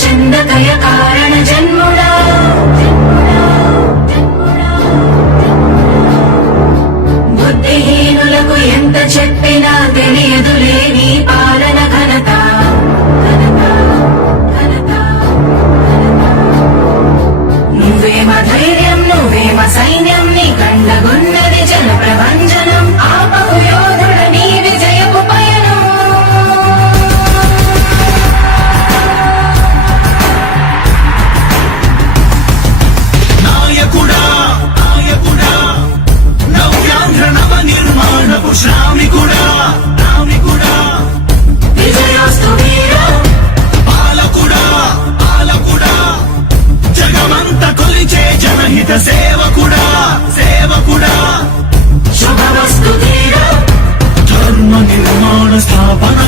చిందకయ కాయ హిత సేవకుడా సేవకుడా. శుభవస్తు ధర్మ నిర్మాణ స్థాపన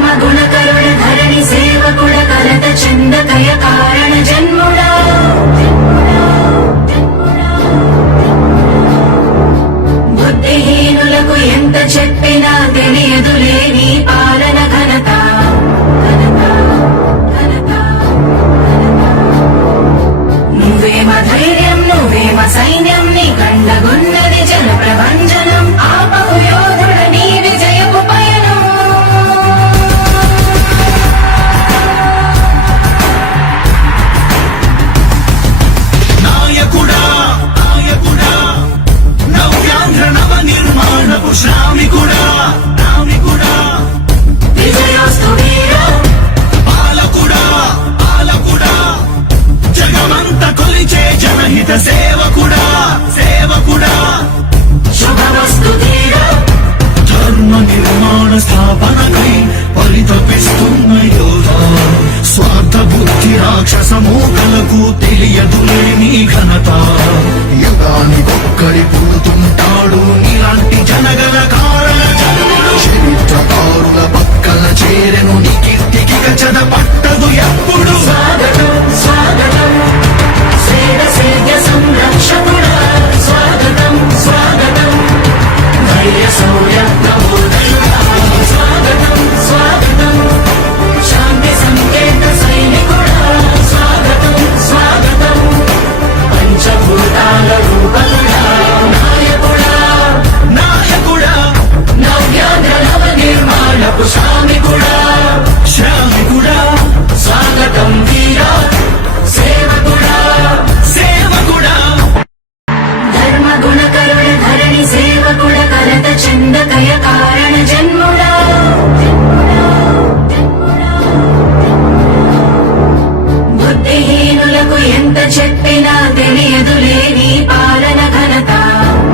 ధర్మ గుణకరుణ ధరణి సేవకుడ కలత చంద కయ కారణ జన్మ తెలియదులే నీ ఘనత.